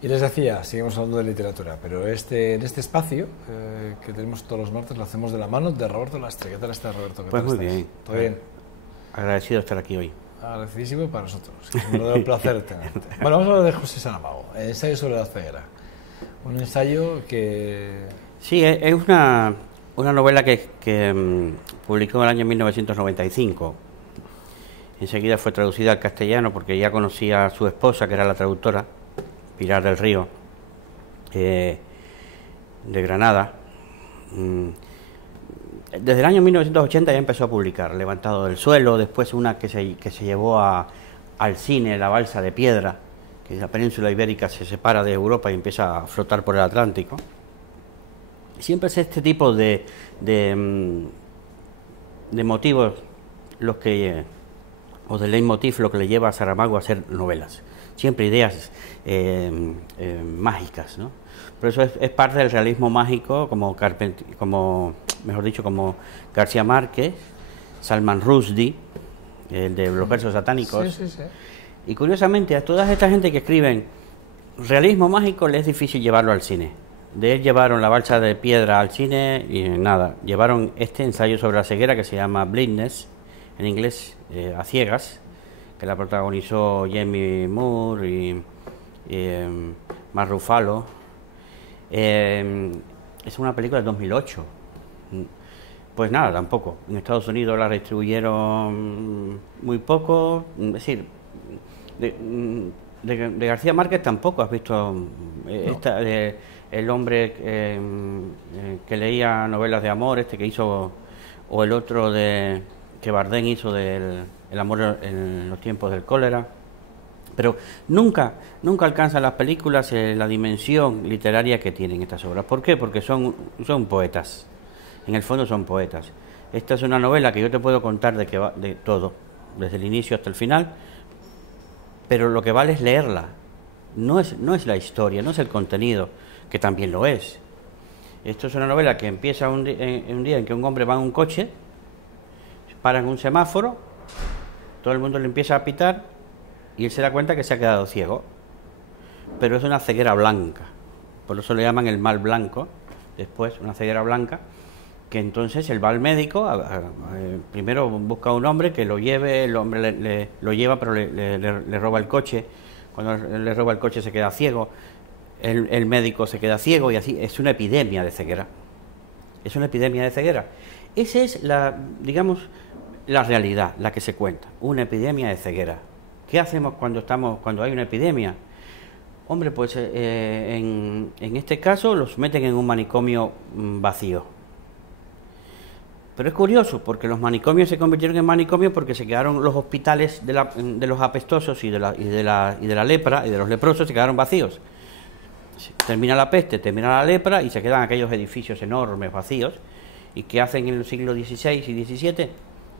Y les decía, seguimos hablando de literatura, pero en este espacio que tenemos todos los martes lo hacemos de la mano de Roberto Lastre. ¿Qué tal estás, Roberto? ¿Qué Pues tal muy estás? bien. ¿Todo bien? Agradecido de estar aquí hoy. Agradecidísimo para nosotros. Es un verdadero placer tenerte. Bueno, vamos a hablar de José Saramago, el ensayo sobre la ceguera. Un ensayo que... Sí, es una novela que publicó en el año 1995. Enseguida fue traducida al castellano porque ya conocía a su esposa, que era la traductora, Pilar del Río, de Granada. Desde el año 1980 ya empezó a publicar Levantado del suelo, después una que se llevó al cine, La balsa de piedra, que la península ibérica se separa de Europa y empieza a flotar por el Atlántico. Siempre es este tipo de motivos o de leitmotiv lo que le lleva a Saramago a hacer novelas. Siempre ideas mágicas, ¿no? Por eso es parte del realismo mágico, como García Márquez, Salman Rushdie, el de los versos satánicos. Sí, sí, sí. Y curiosamente, a toda esta gente que escriben realismo mágico les es difícil llevarlo al cine. De él llevaron La balsa de piedra al cine y nada, llevaron este ensayo sobre la ceguera que se llama Blindness, en inglés, A ciegas, que la protagonizó Demi Moore y Mark Ruffalo. Es una película de 2008. Pues nada, tampoco. En Estados Unidos la distribuyeron muy poco. Es decir, de García Márquez tampoco has visto el hombre que leía novelas de amor, que hizo, o el otro que Bardem hizo del El amor en los tiempos del cólera. Pero nunca alcanzan las películas la dimensión literaria que tienen estas obras. ¿Por qué? Porque son poetas. En el fondo son poetas. Esta es una novela que yo te puedo contar de todo, desde el inicio hasta el final, pero lo que vale es leerla. No es la historia, no es el contenido, que también lo es. Esto es una novela que empieza un día en que un hombre va en un coche, para en un semáforo, todo el mundo le empieza a pitar y él se da cuenta que se ha quedado ciego. Pero es una ceguera blanca, por eso le llaman el mal blanco, después una ceguera blanca, que entonces él va al médico, primero busca a un hombre que lo lleve, el hombre lo lleva pero le roba el coche, cuando le roba el coche se queda ciego, el médico se queda ciego y así, es una epidemia de ceguera. Es una epidemia de ceguera. Esa es digamos, la realidad, la que se cuenta, una epidemia de ceguera. ¿Qué hacemos cuando hay una epidemia? Hombre, pues en este caso los meten en un manicomio vacío. Pero es curioso, porque los manicomios se convirtieron en manicomios porque se quedaron los hospitales de los apestosos y de la lepra y de los leprosos se quedaron vacíos. Termina la peste, termina la lepra y se quedan aquellos edificios enormes vacíos. ¿Y qué hacen en el siglo XVI y XVII?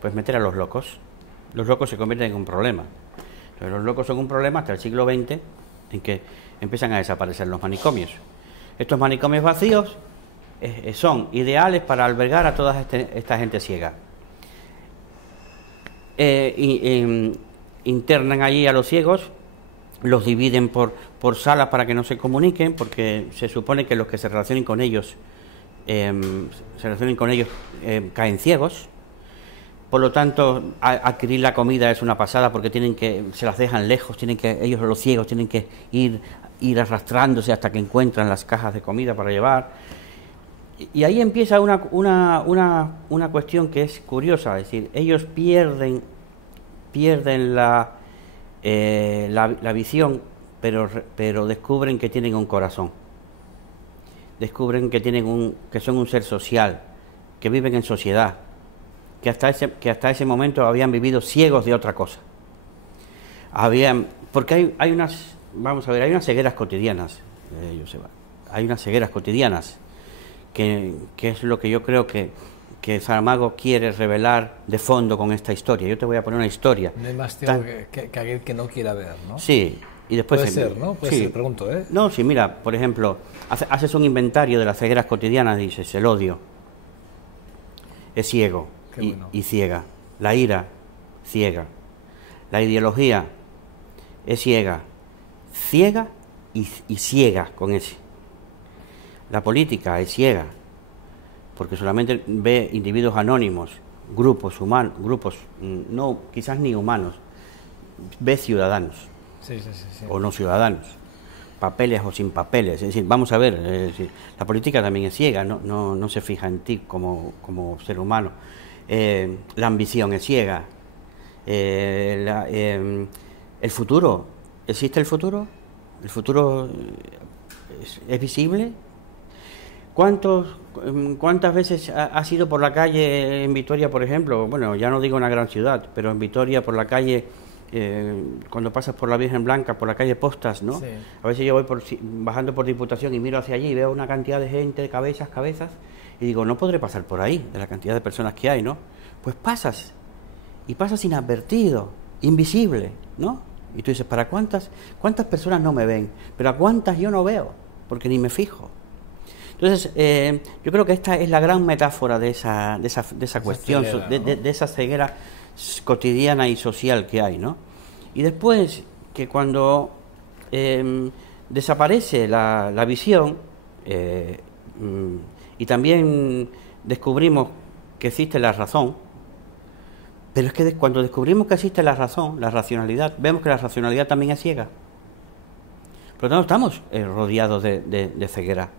Pues meter a los locos. Los locos se convierten en un problema. Entonces, los locos son un problema hasta el siglo XX, en que empiezan a desaparecer los manicomios. Estos manicomios vacíos son ideales para albergar a toda esta gente ciega. Internan allí a los ciegos, los dividen por salas para que no se comuniquen, porque se supone que los que se relacionen con ellos caen ciegos. Por lo tanto, adquirir la comida es una pasada porque se las dejan lejos, ellos los ciegos tienen que ir arrastrándose hasta que encuentran las cajas de comida para llevar. Y ahí empieza una cuestión que es curiosa, es decir, ellos pierden la visión, pero descubren que tienen un corazón, descubren que son un ser social, que viven en sociedad, que hasta ese momento habían vivido ciegos de otra cosa. Porque hay unas cegueras cotidianas, hay unas cegueras cotidianas, que es lo que yo creo que Saramago quiere revelar de fondo con esta historia. Yo te voy a poner una historia. No hay más ciego que aquel que no quiera ver, ¿no? Sí, y después... Puede ser, ¿no? Puede ser, pregunto, ¿eh? No, sí, mira, por ejemplo, haces un inventario de las cegueras cotidianas, dices, el odio es ciego y ciega, la ira, ciega, la ideología es ciega y ciega con ese. La política es ciega, porque solamente ve individuos anónimos, grupos humanos, no, quizás ni humanos, ve ciudadanos, sí. o no ciudadanos, papeles o sin papeles. Es decir, vamos a ver, la política también es ciega, no se fija en ti como ser humano. La ambición es ciega. El futuro, ¿existe el futuro? ¿El futuro es visible? ¿Cuántas veces has ido por la calle en Vitoria, por ejemplo? Bueno, ya no digo una gran ciudad, pero en Vitoria por la calle, cuando pasas por la Virgen Blanca, por la calle Postas, ¿no? Sí. A veces yo voy bajando por Diputación y miro hacia allí y veo una cantidad de gente, de cabezas, y digo, no podré pasar por ahí, de la cantidad de personas que hay, ¿no? Pues pasas, y pasas inadvertido, invisible, ¿no? Y tú dices, ¿para cuántas personas no me ven? Pero ¿a cuántas yo no veo? Porque ni me fijo. Entonces, yo creo que esta es la gran metáfora de esa cuestión, ceguera, ¿no? de esa ceguera cotidiana y social que hay, ¿no? Y después, que cuando desaparece la visión, y también descubrimos que existe la razón, pero es que cuando descubrimos que existe la razón, la racionalidad, vemos que la racionalidad también es ciega. Por lo tanto, estamos rodeados de ceguera.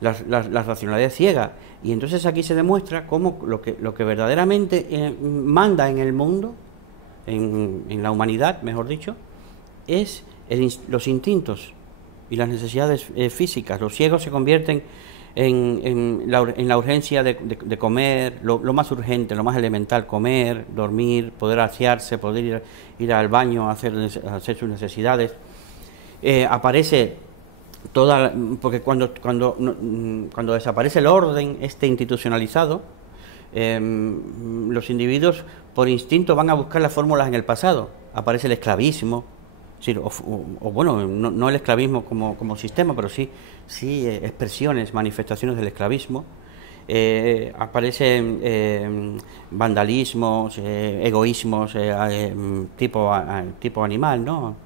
La racionalidad es ciega, y entonces aquí se demuestra cómo lo que verdaderamente manda en el mundo, en la humanidad, mejor dicho, es los instintos y las necesidades físicas. Los ciegos se convierten en la urgencia de comer, lo más urgente, lo más elemental: comer, dormir, poder asearse, poder ir al baño a hacer sus necesidades. Aparece porque cuando desaparece el orden institucionalizado, los individuos por instinto van a buscar las fórmulas en el pasado. Aparece el esclavismo, bueno, no el esclavismo como sistema, pero sí expresiones, manifestaciones del esclavismo. Aparecen vandalismos, egoísmos tipo animal, ¿no?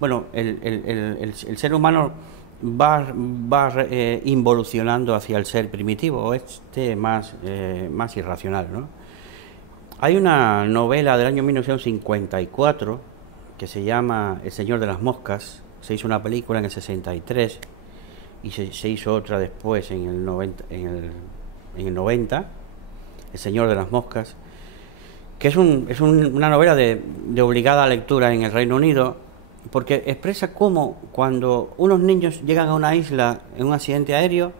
Bueno, el ser humano va involucionando hacia el ser primitivo, más irracional, ¿no? Hay una novela del año 1954 que se llama El Señor de las Moscas. Se hizo una película en el 63 y se hizo otra después en el 90, El Señor de las Moscas, que es una novela de obligada lectura en el Reino Unido, porque expresa cómo cuando unos niños llegan a una isla en un accidente aéreo,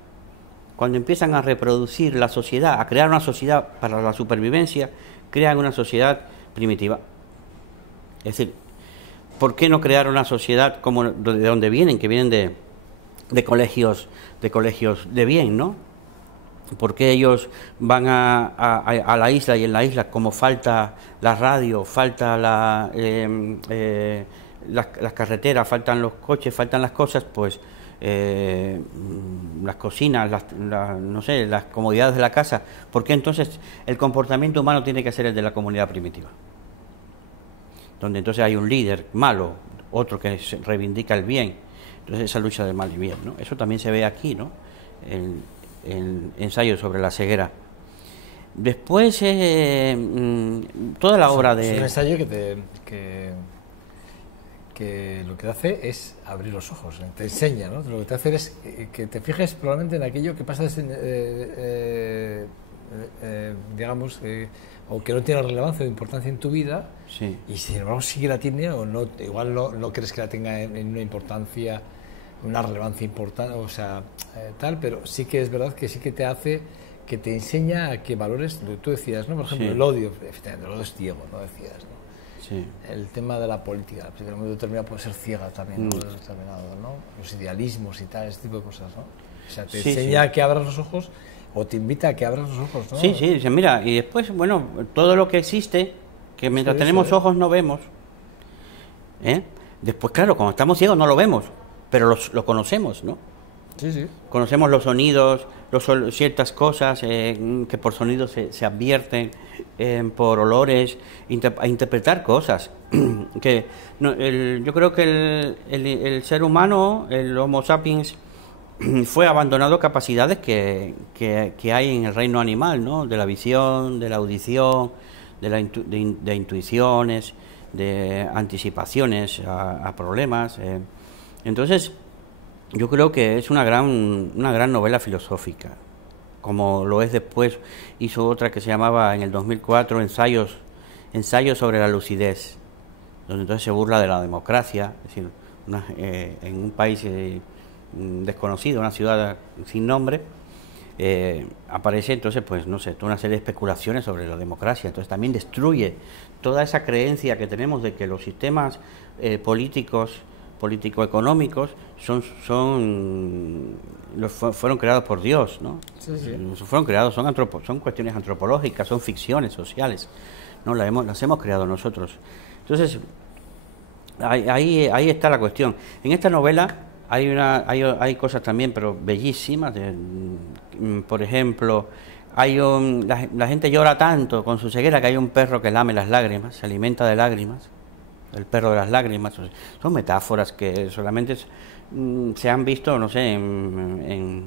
cuando empiezan a reproducir la sociedad, a crear una sociedad para la supervivencia, crean una sociedad primitiva. Es decir, ¿por qué no crear una sociedad como de donde vienen, que vienen de colegios de bien, ¿no? ¿Por qué ellos van a la isla, y en la isla, como falta la radio, falta las carreteras, faltan los coches, faltan las cosas, pues las cocinas, no sé, las comodidades de la casa? ¿Por qué entonces el comportamiento humano tiene que ser el de la comunidad primitiva? Donde entonces hay un líder malo, otro que reivindica el bien. Entonces esa lucha de mal y bien, ¿no? Eso también se ve aquí, ¿no? El ensayo sobre la ceguera. Después toda la obra de... Es un ensayo que lo que te hace es abrir los ojos, te enseña, ¿no? Lo que te hace es que te fijes probablemente en aquello que pasa, digamos, o que no tiene relevancia o importancia en tu vida, sí. Y sin embargo sí que la tiene, o no, igual no crees que la tenga en una importancia, una relevancia importante, o sea, tal, pero sí que es verdad que sí que te hace, que te enseña a que valores, lo que tú decías, ¿no? Por ejemplo, sí. El odio, efectivamente, el odio es ciego, ¿no? Decías, ¿no? Sí. El tema de la política, en un momento determinado puede ser ciega también, ¿no? Los idealismos y tal, ese tipo de cosas, ¿no? O sea, te enseña a que abras los ojos, o te invita a que abras los ojos, ¿no? Sí, dice, mira, y después, bueno, todo lo que existe, que mientras tenemos ojos no vemos, después, claro, cuando estamos ciegos no lo vemos, pero lo conocemos, ¿no? Sí. Conocemos los sonidos, ciertas cosas que por sonido se advierten, por olores, a interpretar cosas. Que yo creo que el ser humano, el Homo sapiens, fue abandonando capacidades que hay en el reino animal, ¿no? De la visión, de la audición, de intuiciones, de anticipaciones a problemas. Entonces, yo creo que es una gran novela filosófica, como lo es después. Hizo otra que se llamaba en el 2004 Ensayos sobre la lucidez, donde entonces se burla de la democracia, es decir, en un país desconocido, una ciudad sin nombre, aparece entonces, pues no sé, toda una serie de especulaciones sobre la democracia. Entonces también destruye toda esa creencia que tenemos de que los sistemas político-económicos fueron creados por Dios, ¿no? Sí, sí. Fueron creados, son cuestiones antropológicas, son ficciones sociales, ¿no? Las hemos creado nosotros. Entonces, ahí está la cuestión. En esta novela hay cosas también, pero bellísimas. Por ejemplo, la gente llora tanto con su ceguera que hay un perro que lame las lágrimas, se alimenta de lágrimas, el perro de las lágrimas. Son metáforas que solamente se han visto, no sé, en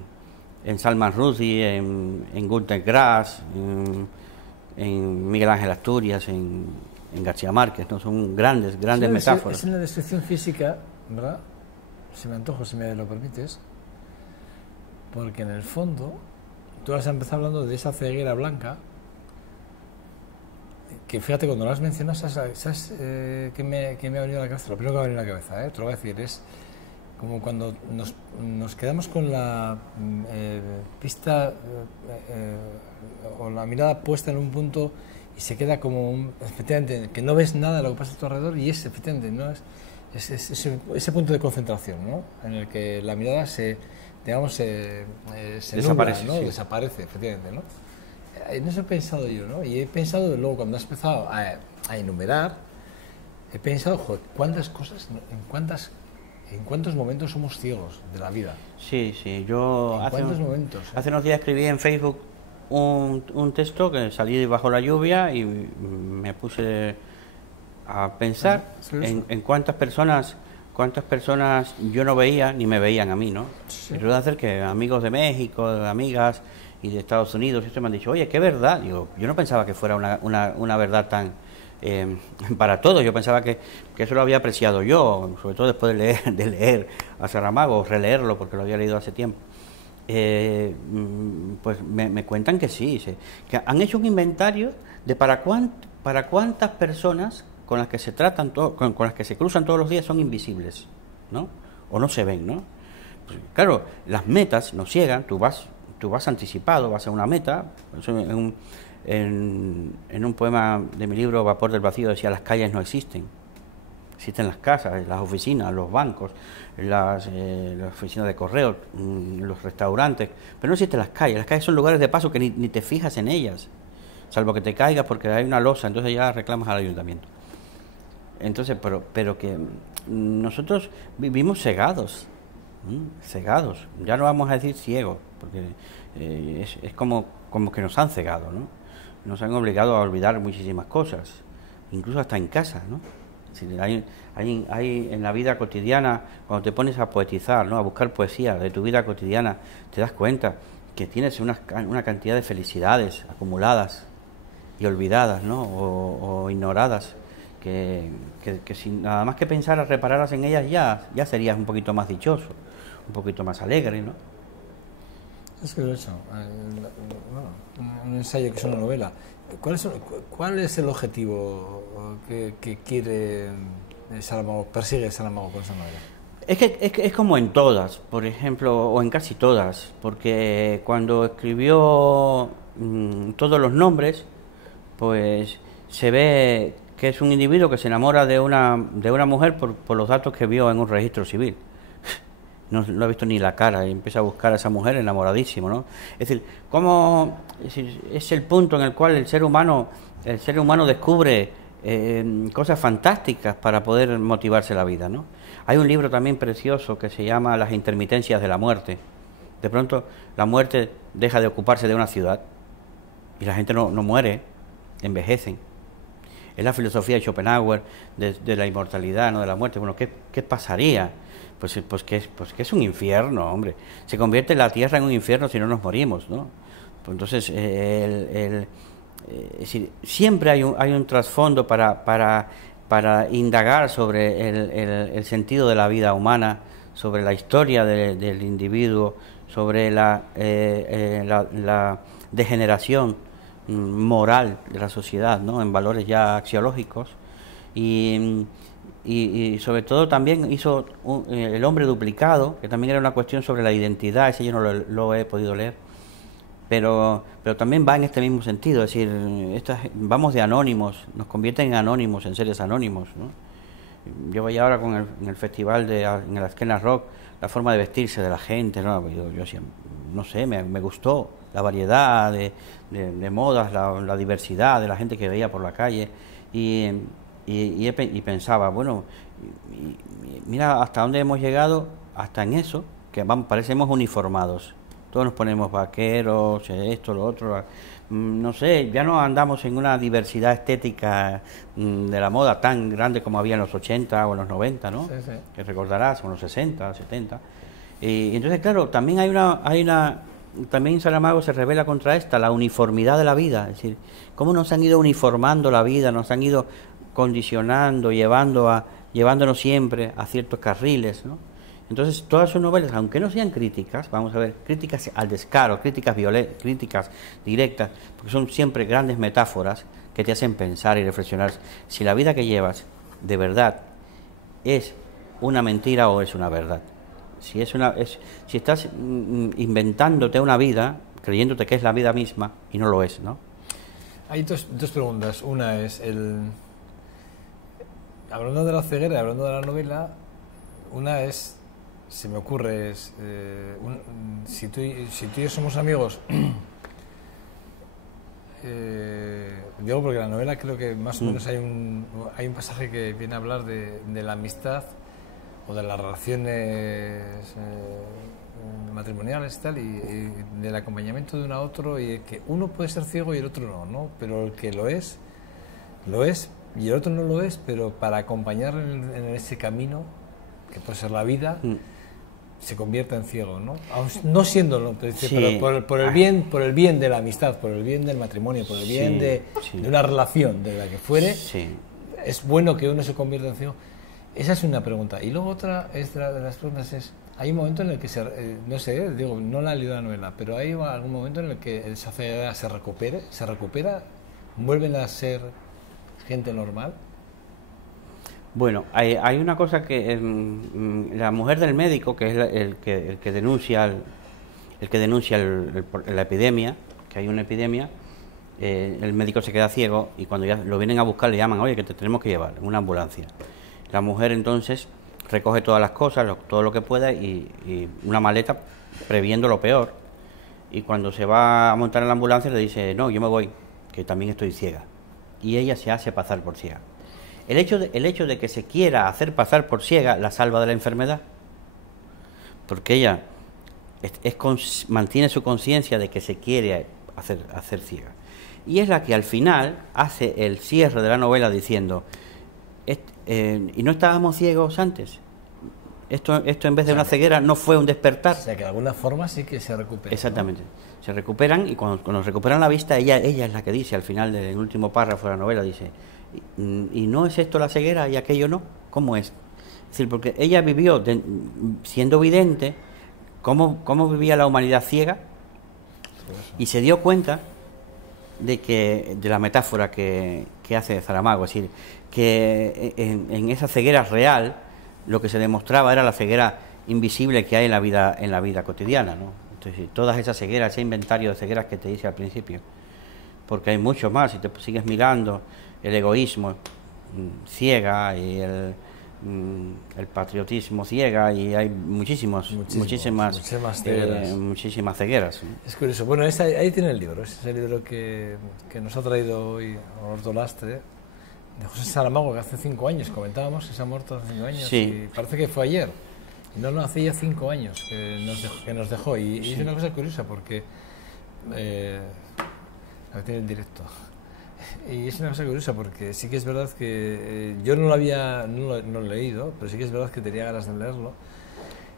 Salman Rushdie, en Günter Grass, en Miguel Ángel Asturias, en García Márquez, ¿no? Son grandes metáforas. Es una descripción física, ¿verdad? Si me antojo, si me lo permites, porque en el fondo tú has empezado hablando de esa ceguera blanca, que fíjate, cuando lo has mencionado, ¿sabes qué me ha venido a la cabeza? Lo primero que me ha venido a la cabeza, te lo voy a decir, es como cuando nos quedamos con la pista o la mirada puesta en un punto y se queda como efectivamente, que no ves nada de lo que pasa a tu alrededor, y es efectivamente, ¿no? Es ese punto de concentración, ¿no? En el que la mirada se desaparece, nubla, ¿no? sí. Desaparece, efectivamente, ¿no? En eso he pensado yo, ¿no? Y he pensado, luego cuando has empezado a enumerar, he pensado, joder, ¿cuántas cosas, en cuántos momentos somos ciegos de la vida? Sí, yo hace unos días escribí en Facebook un texto que salí bajo la lluvia y me puse a pensar en cuántas personas yo no veía ni me veían a mí, ¿no? Sí. Resulta ser que amigos de México, amigas y de Estados Unidos, me han dicho, oye, qué verdad. Digo, yo no pensaba que fuera una verdad tan para todos. Yo pensaba que eso lo había apreciado yo, sobre todo después de leer a Saramago, releerlo porque lo había leído hace tiempo. Pues me cuentan que sí, que han hecho un inventario de para cuántas personas con las que se tratan, con las que se cruzan todos los días son invisibles, ¿no? O no se ven, ¿no? Pues, claro, las metas nos ciegan, tú vas anticipado, vas a una meta. En un poema de mi libro Vapor del Vacío decía, las calles no existen. Existen las casas, las oficinas, los bancos, las oficinas de correo, los restaurantes, pero no existen las calles. Las calles son lugares de paso que ni te fijas en ellas, salvo que te caigas porque hay una losa, entonces ya reclamas al ayuntamiento. Entonces, pero que nosotros vivimos cegados, ya no vamos a decir ciegos, porque es como que nos han cegado, ¿no? Nos han obligado a olvidar muchísimas cosas, incluso hasta en casa, ¿no? Es decir, hay en la vida cotidiana, cuando te pones a poetizar, ¿no? A buscar poesía de tu vida cotidiana, te das cuenta que tienes una cantidad de felicidades acumuladas y olvidadas, ¿no? O ignoradas, que sin nada más que pensar a repararlas en ellas ya serías un poquito más dichoso, un poquito más alegre, ¿no? Es que eso, un ensayo que es una novela. ¿Cuál es el objetivo que quiere Saramago, persigue Saramago con esa novela? Es como en todas, por ejemplo, o en casi todas, porque cuando escribió Todos los nombres, pues se ve que es un individuo que se enamora de una mujer por los datos que vio en un registro civil. No ha visto ni la cara y empieza a buscar a esa mujer enamoradísimo, ¿no? Es decir, es el punto en el cual el ser humano descubre cosas fantásticas para poder motivarse la vida, ¿no? Hay un libro también precioso que se llama Las intermitencias de la muerte, De pronto la muerte deja de ocuparse de una ciudad y la gente no muere, envejecen. Es la filosofía de Schopenhauer de la inmortalidad, no de la muerte. Bueno, ¿qué pasaría? Pues que es un infierno, hombre. Se convierte la tierra en un infierno si no nos morimos, ¿no? Pues entonces, es decir, siempre hay un trasfondo para indagar sobre el sentido de la vida humana, sobre la historia del individuo, sobre la degeneración moral de la sociedad, ¿no? En valores ya axiológicos, y sobre todo también hizo El hombre duplicado, que también era una cuestión sobre la identidad. Ese yo no lo he podido leer, pero también va en este mismo sentido, es decir, vamos de anónimos, nos convierten en anónimos, en seres anónimos, ¿no? Yo voy ahora en el festival en el Azkena Rock, la forma de vestirse de la gente, ¿no? Yo no sé, me gustó la variedad de modas, la diversidad de la gente que veía por la calle, y pensaba, bueno, mira hasta dónde hemos llegado, hasta en eso, que parecemos uniformados. Todos nos ponemos vaqueros, esto, lo otro. No sé, ya no andamos en una diversidad estética de la moda tan grande como había en los 80 o en los 90, ¿no? Sí, sí. Que recordarás, o en los 60, 70. Y entonces, claro, también también Saramago se revela contra la uniformidad de la vida. Es decir, cómo nos han ido uniformando la vida, nos han ido condicionando, llevándonos siempre a ciertos carriles, ¿no? Entonces, todas sus novelas, aunque no sean críticas, vamos a ver, críticas al descaro, críticas críticas directas, porque son siempre grandes metáforas que te hacen pensar y reflexionar si la vida que llevas de verdad es una mentira o es una verdad. Si estás inventándote una vida, creyéndote que es la vida misma y no lo es, ¿no? Hay dos preguntas. Una es hablando de la ceguera, hablando de la novela, una es, se me ocurre, si tú y yo somos amigos, digo porque en la novela creo que más o menos hay un pasaje que viene a hablar de la amistad o de las relaciones matrimoniales y tal, y del acompañamiento de uno a otro, y que uno puede ser ciego y el otro no, pero el que lo es, y el otro no lo es, pero para acompañar en ese camino, que puede ser la vida, se convierte en ciego, ¿no? No siéndolo, sí. Pero por el bien de la amistad, por el bien del matrimonio, por el bien de una relación, de la que fuere, es bueno que uno se convierta en ciego. Esa es una pregunta. Y luego otra de las preguntas es, hay un momento en el que no sé, digo, no la he leído la novela, pero hay algún momento en el que esa ceguera se recupera, vuelven a ser gente normal. Bueno, hay una cosa que la mujer del médico, que es el que denuncia la epidemia, que hay una epidemia, el médico se queda ciego y cuando ya lo vienen a buscar le llaman, oye, que te tenemos que llevar en una ambulancia. La mujer entonces recoge todas las cosas, todo lo que pueda y una maleta previendo lo peor. Y cuando se va a montar en la ambulancia le dice, no, yo me voy, que también estoy ciega. Y ella se hace pasar por ciega. El hecho de que se quiera hacer pasar por ciega la salva de la enfermedad, porque ella mantiene su conciencia de que se quiere hacer ciega. Y es la que al final hace el cierre de la novela diciendo, ¿y no estábamos ciegos antes? Esto en vez de una ceguera no fue un despertar. O sea, que de alguna forma sí que se recupera. Exactamente. ¿No? Se recuperan y cuando recuperan la vista, ella es la que dice al final del último párrafo de la novela, dice, ¿y no es esto la ceguera y aquello no? ¿Cómo es? Es decir, porque ella vivió, siendo vidente, cómo vivía la humanidad ciega, y se dio cuenta de la metáfora que hace Saramago, es decir, que en esa ceguera real lo que se demostraba era la ceguera invisible que hay en la vida cotidiana, ¿no? Entonces, todas esas cegueras, ese inventario de cegueras que te dice al principio, porque hay mucho más, si te sigues mirando, el egoísmo ciega y el patriotismo ciega, y hay muchísimas cegueras, ¿no? Es curioso. Bueno, ahí tiene el libro, ese es el libro que nos ha traído hoy Orto Lastre, de José Saramago, que hace 5 años comentábamos que se ha muerto hace 5 años, sí. Y parece que fue ayer. No, hace ya 5 años que nos dejó. Y Sí. es una cosa curiosa porque... la tiene en directo. Y es una cosa curiosa porque sí que es verdad que yo no lo he leído, pero sí que es verdad que tenía ganas de leerlo.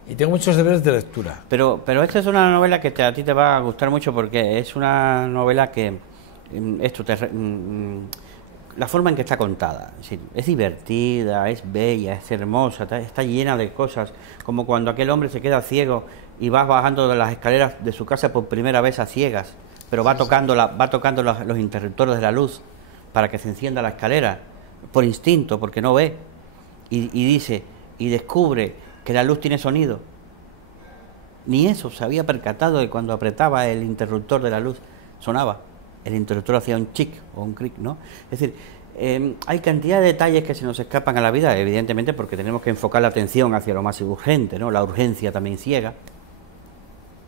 Y tengo muchos deberes de lectura. Pero esta es una novela que a ti te va a gustar mucho porque es una novela que la forma en que está contada, es decir, es divertida, es bella, es hermosa, está llena de cosas, como cuando aquel hombre se queda ciego y va bajando de las escaleras de su casa por primera vez a ciegas, pero va tocando los interruptores de la luz para que se encienda la escalera, por instinto, porque no ve, y descubre que la luz tiene sonido. Ni eso se había percatado de cuando apretaba el interruptor de la luz sonaba. El interruptor hacía un chic o un clic, ¿no? Es decir, hay cantidad de detalles que se nos escapan a la vida, evidentemente porque tenemos que enfocar la atención hacia lo más urgente, ¿no? La urgencia también ciega.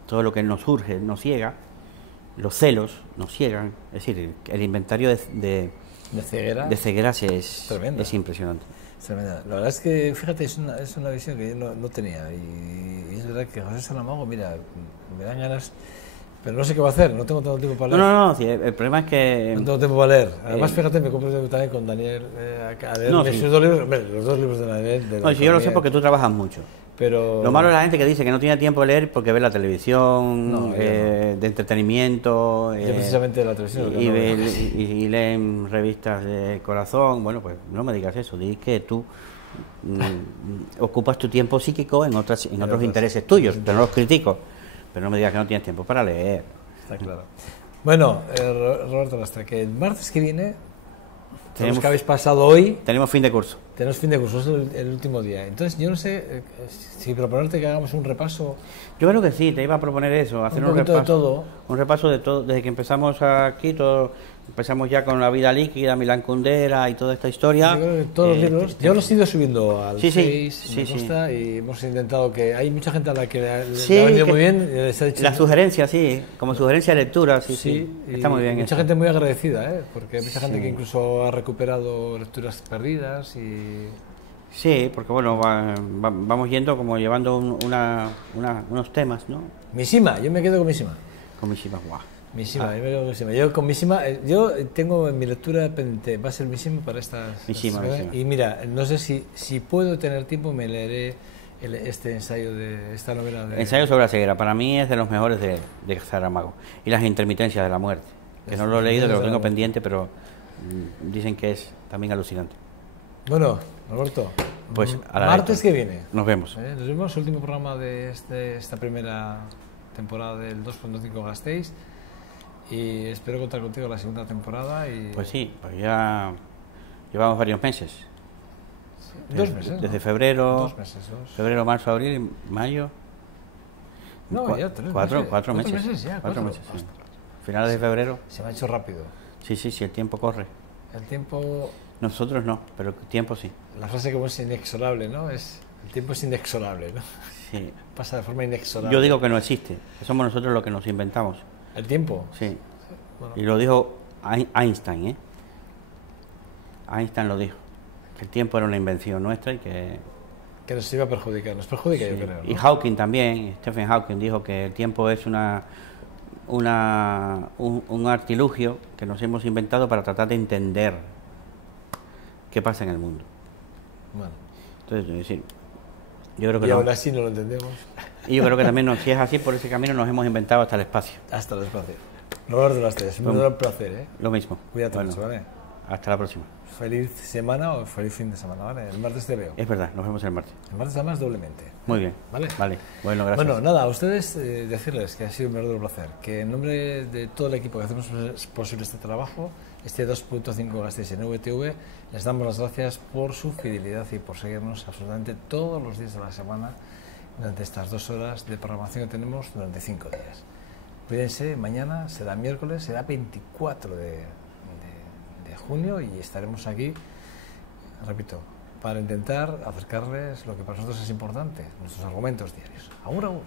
Todo lo que nos urge nos ciega. Los celos nos ciegan. Es decir, el inventario de cegueras es impresionante. Tremenda. La verdad es que, fíjate, es una visión que yo no tenía. Y es verdad que José Saramago, mira, me dan ganas, pero no sé qué va a hacer, no tengo todo el tiempo para leer. No, sí, el problema es que... No tengo tiempo para leer. Además, fíjate, me compré también con Daniel a leer sus 2 libros, los 2 libros de Daniel. No, si yo lo sé porque tú trabajas mucho. Pero... Lo malo es la gente que dice que no tiene tiempo de leer porque ve la televisión, de entretenimiento, yo precisamente de la televisión y leen revistas de corazón. Bueno, pues no me digas eso, di que tú ocupas tu tiempo psíquico en otros intereses tuyos, pero no los critico, pero no me digas que no tienes tiempo para leer. Está claro. Bueno, Roberto Lastra, que el martes que viene, tenemos que habéis pasado hoy... Tenemos fin de curso. Tenemos fin de curso, es el último día. Entonces, yo no sé si proponerte que hagamos un repaso. Yo creo que sí, te iba a proponer eso, hacer un repaso de todo. Un repaso de todo, desde que empezamos aquí, empezamos ya con La vida líquida, Milán Kundera y toda esta historia. Yo creo que todos los libros, yo los he ido subiendo al Face, y hemos intentado que... Hay mucha gente a la que le ha venido muy bien. Les ha dicho, la sugerencia, sí, como sugerencia de lectura, sí. Está muy bien. Mucha gente muy agradecida, porque hay mucha gente que incluso ha recuperado lecturas perdidas y... Sí, porque bueno, vamos yendo como llevando unos temas, ¿no? Mishima, yo me quedo con Mishima. Con Mishima, guau. Mishima, yo me quedo con Mishima. Yo con Mishima, yo tengo en mi lectura pendiente, va a ser Mishima para estas... Mishima. Y mira, no sé si puedo tener tiempo, me leeré este ensayo de esta novela. Ensayo sobre la ceguera, para mí es de los mejores de Saramago. Y las intermitencias de la muerte, que no lo he leído, que lo tengo pendiente, pero dicen que es también alucinante. Bueno, Roberto, pues a la martes que viene. Nos vemos. Nos vemos, el último programa de esta primera temporada del 2.5 Gasteiz. Y espero contar contigo la segunda temporada. Pues sí, pues ya llevamos varios meses. Sí, 2 meses. Desde febrero. 2 meses. Febrero, marzo, abril, mayo. No, ya 3 meses. 4 meses. meses. 4 meses. Sí. Finales de febrero. Se me ha hecho rápido. Sí, el tiempo corre. El tiempo... Nosotros no, pero el tiempo sí. La frase como es inexorable, ¿no? El tiempo es inexorable, ¿no? Sí. Pasa de forma inexorable. Yo digo que no existe, que somos nosotros los que nos inventamos. ¿El tiempo? Sí. Bueno. Y lo dijo Einstein, ¿eh? Einstein lo dijo, que el tiempo era una invención nuestra y que nos iba a perjudicar, nos perjudica, sí. Yo creo, ¿no? Y Hawking también, Stephen Hawking dijo que el tiempo es un artilugio que nos hemos inventado para tratar de entender qué pasa en el mundo. Bueno. Entonces, es decir, yo creo que y aún así no lo entendemos. Y yo creo que también, si es así, por ese camino nos hemos inventado hasta el espacio. Hasta el espacio. Roberto Lastra, es un gran placer, ¿eh? Lo mismo. Cuídate mucho, ¿vale? Hasta la próxima. Feliz semana o feliz fin de semana, ¿vale? El martes te veo. Es verdad, nos vemos el martes. El martes además doblemente. Muy bien. ¿Vale? Vale. Bueno, gracias. Bueno, nada, a ustedes decirles que ha sido un verdadero placer. Que en nombre de todo el equipo que hacemos posible este trabajo, este 2.5 Gasteiz en VTV, les damos las gracias por su fidelidad y por seguirnos absolutamente todos los días de la semana durante estas 2 horas de programación que tenemos durante 5 días. Cuídense, mañana será miércoles, será 24 de junio y estaremos aquí, repito, para intentar acercarles lo que para nosotros es importante, nuestros argumentos diarios. Agur, agur.